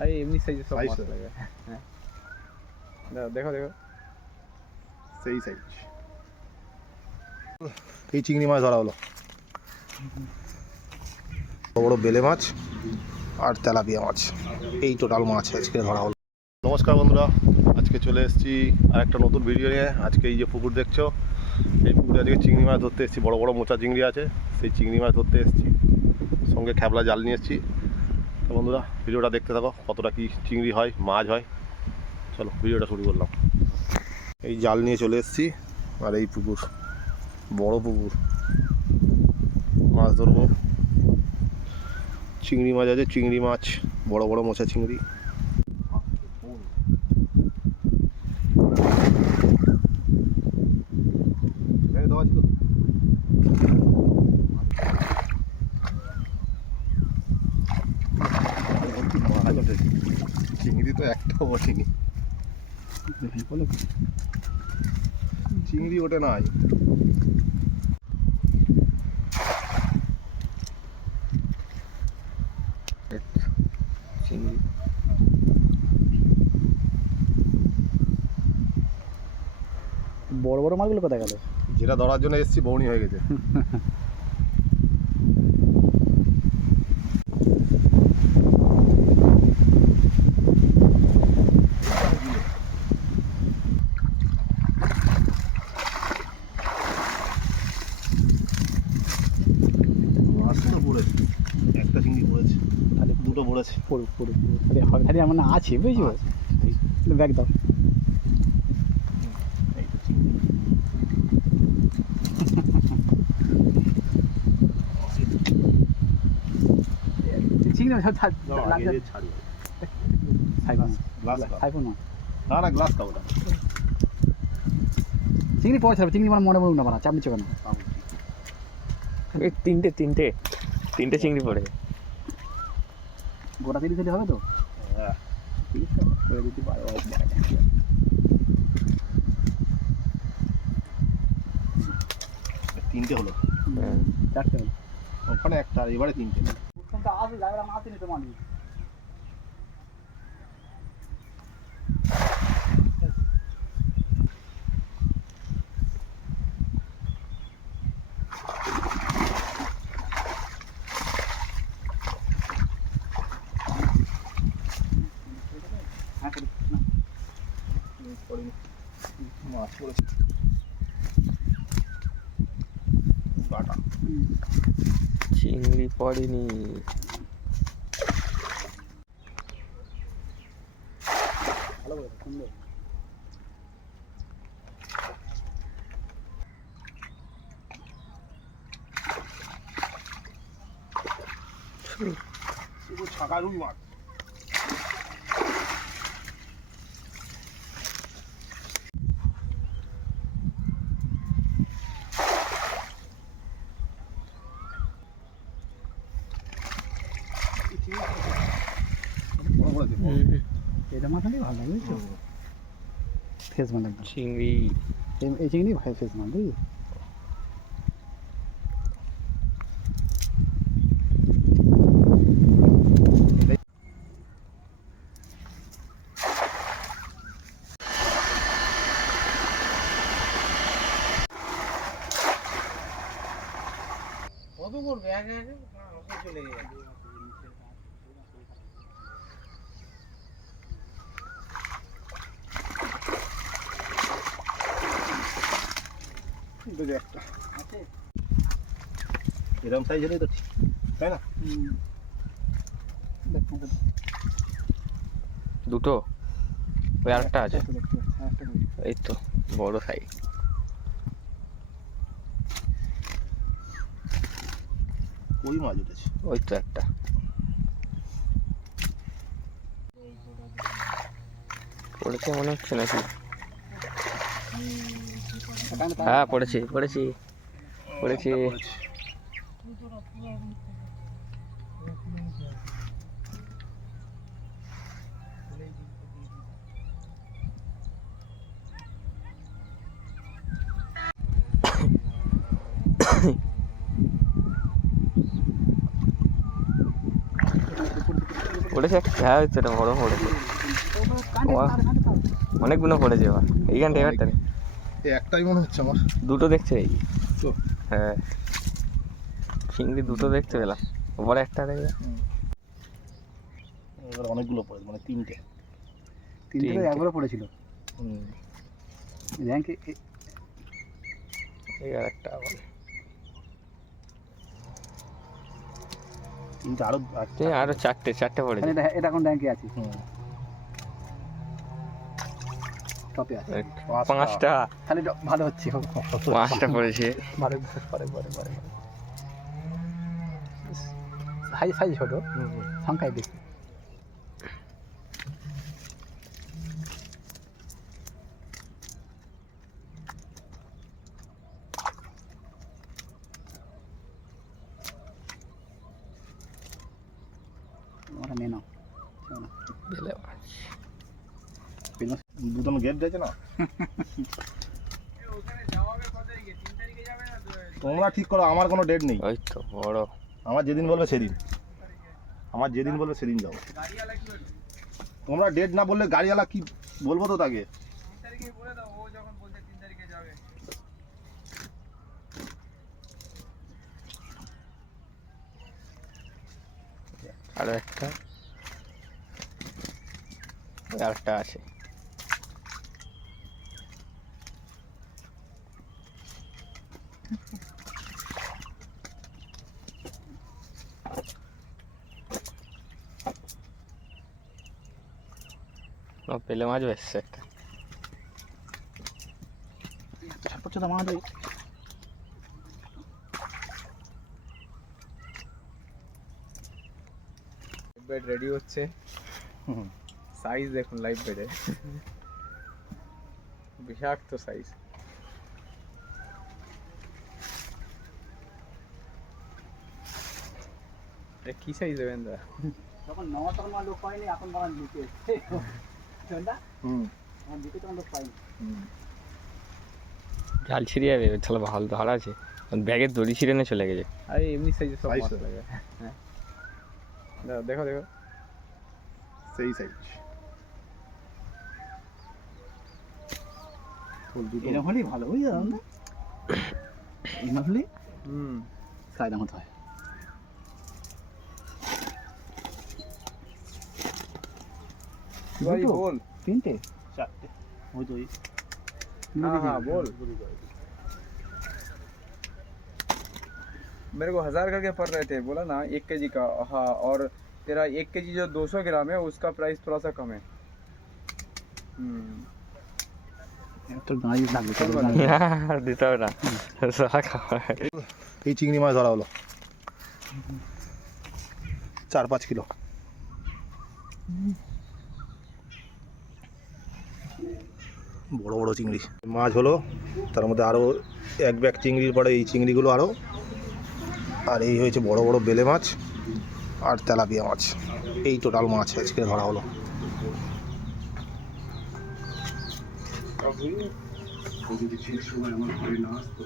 আরে এমনি সাইজে সব মাছ লাগে। হ্যাঁ দেখো দেখো সেই সাইজ। এই চিংড়ি মাছ ধরা হলো, বড় বেলে মাছ আর তেলাপিয়া মাছ, এই টোটাল মাছ আজকে ধরা হলো। নমস্কার বন্ধুরা, আজকে চলে এসেছি আর একটা নতুন ভিডিও নিয়ে। আজকে এই যে পুকুর দেখছো, এই পুকুরে আজকে চিংড়ি মাছ ধরতে এসেছি। বড় বড় মোচা চিংড়ি আছে, সেই চিংড়ি মাছ ধরতে এসেছি, সঙ্গে খ্যাবলা জাল নিয়ে এসেছি। তো বন্ধুরা ভিডিওটা দেখতে থাকো, কতটা কি চিংড়ি হয়, মাছ হয়। চলো ভিডিওটা শুরু করলাম। এই জাল নিয়ে চলে এসেছি, আর এই পুকুর বড় পুকুর, মাছ ধরবো। চিংড়ি মাছ আছে, চিংড়ি মাছ, বড় বড় মোচা চিংড়ি। চিংড়ি তো একটাও বসেনি, চিংড়ি ওঠে নাই। চিংড়ি বড় বড় মাছগুলো কোথায় গেল? যেটা ধরার জন্য এসেছি বউনি হয়ে গেছে। মাছটা পড়েছে, একটা চিংড়ি পড়েছে, খালি দুটো পড়েছে। পুরো পুরো খালি আমার না আছে, বুঝছো? ব্যাগ দাও। এই তো চিংড়ি। চিংড়ি না না গ্লাস খাবো না। চিংড়ি পড়ে থাকবে, চিংড়ি মানে মনে পড়ুক না, বানা চাপ নিচ্ছে কেন? এই তিনটে চিংড়ি পড়ে। গোটা 30 দিলে হবে তো? হ্যাঁ করে দিতে পারো। তিনটে হলো, চারটে হলো ওখানে একটা, এবারে তিনটে। আসবে জায়গা মাছ নিতে তো মানি। মাছ পড়েছে কাটা। চিংড়ি পড়েনি। ভালো করে সুন্দর। ছাকা রুই মাছ। এটা মাছ হলেই ভালো লাগে, বুঝছো? ফেস মানে চিংড়ি এই চিংড়ি ভাই ফেস মানে বুঝলি? কত করবে আগে আগে চলে যাবে। একটা এরকম সাইজ হলেই তো ঠিক, তাই না? দুটো, ওই আরেকটা আছে, এই তো বড় সাইজ। কই মাছ উঠেছে, ওই তো একটা পড়েছে মনে হচ্ছে নাকি? হ্যাঁ পড়েছি। পড়েছে একটা, হ্যাঁ হচ্ছে এটা বড় পড়েছে, অনেকগুলো পড়েছে এবার এইখানটা এবারটা এই একটাই মনে হচ্ছে আমার। দুটো দেখছে এই তো হ্যাঁ চিংড়ি দুটো দেখতে পেলাম, ওপরে একটা দেখবে এবার অনেকগুলো পড়েছে, মানে তিনটে। তিনটে একবারে পড়েছিল র্যাঙ্কে। এই আর একটা আবার তিনটে আরো আরো চারটে পড়েছে। এটা এখন র্যাঙ্কে আছে, টপে আছে। পাঁচটা তাহলে ভালো হচ্ছে, পাঁচটা পড়েছে। ভালো পরে সাইজ ছোট, সংখ্যায় বেশি। ওটা নে নাও, বেলে মাছ দুজন গেট দিয়েছে না। তোমরা ঠিক করো, আমার কোনো ডেট নেই। ওই তো বড়, আমার যেদিন বলবে সেদিন, যাও। তোমরা ডেট না বললে গাড়িওয়ালা কি বলবো তো তাকে। আরো একটা আরেকটা আছে। পেলে মাছ বেশছে একটা, বেড রেডি হচ্ছে। সাইজ দেখুন লাইভ বেডে, বিষাক্ত সাইজ। কি সাইজ দেবেন দা? তখন নেওয়া তখন আমার লোক পাইনি, এখন বাগান দিতে এসছে। আমার দিতে তখন লোক পাইনি। জাল ছিঁড়ে যাবে তাহলে ভালো ধরা আছে, ব্যাগের দড়ি ছিঁড়ে নিয়ে চলে গেছে। আরে এমনি সাইজে সব মাছ লাগে। হ্যাঁ দেখো সেই সাইজ। এরকম হলেই ভালো, বুঝলি না? এরকম হলে সাইডের মতো হয়। बोल तीनटे চারটে ওই তো। हाँ बोल। मेरे को 1000 करके पड़ रहे थे, बोला ना 1 kg का। हाँ, और तेरा 1 kg जो 200 ग्राम है उसका प्राइस थोड़ा सा कम है। तो गाड़ी দিতে হবে না, এই চিংড়ি মাছ ধরা হলো 4-5 কিলো। বড় বড় চিংড়ি মাছ হলো, তার মধ্যে আরও এক ব্যাগ চিংড়ির পরে এই চিংড়িগুলো আরও, আর এই হয়েছে বড় বড় বেলে মাছ আর তেলাপিয়া মাছ। এই টোটাল মাছ আজকে ধরা হলো। যদি ঠিক সময় আমার ঘরে না আসতো